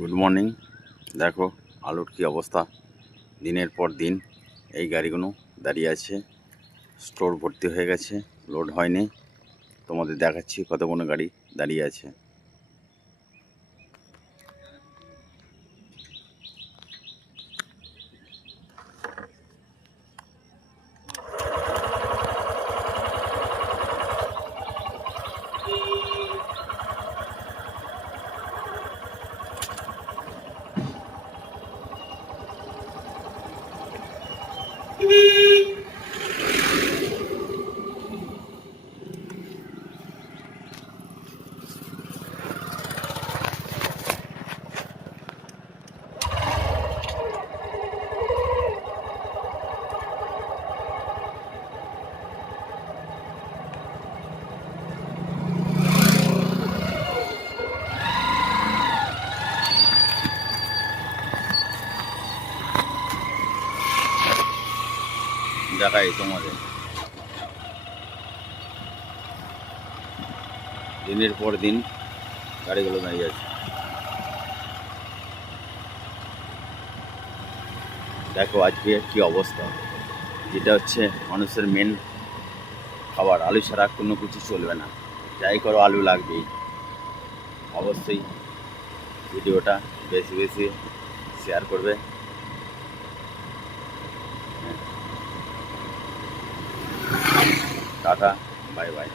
Good morning. দেখো আলুর কী অবস্থা, দিনের পর দিন এই গাড়িগুলো দাঁড়িয়ে আছে, স্টোর ভর্তি হয়ে গেছে, লোড হয়নি। তোমাদের দেখাচ্ছি কতগুলো গাড়ি দাঁড়িয়ে আছে। দেখাই তোমাদের, দিনের পর দিন গাড়িগুলো দাঁড়িয়ে আছে। দেখো আজকে কি অবস্থা, যেটা হচ্ছে মানুষের মেন খাবার, আলু ছাড়া কোনো কিছু চলবে না। যাই করো আলু লাগবেই। অবশ্যই ভিডিওটা বেশি বেশি শেয়ার করবে। Tata, bye bye.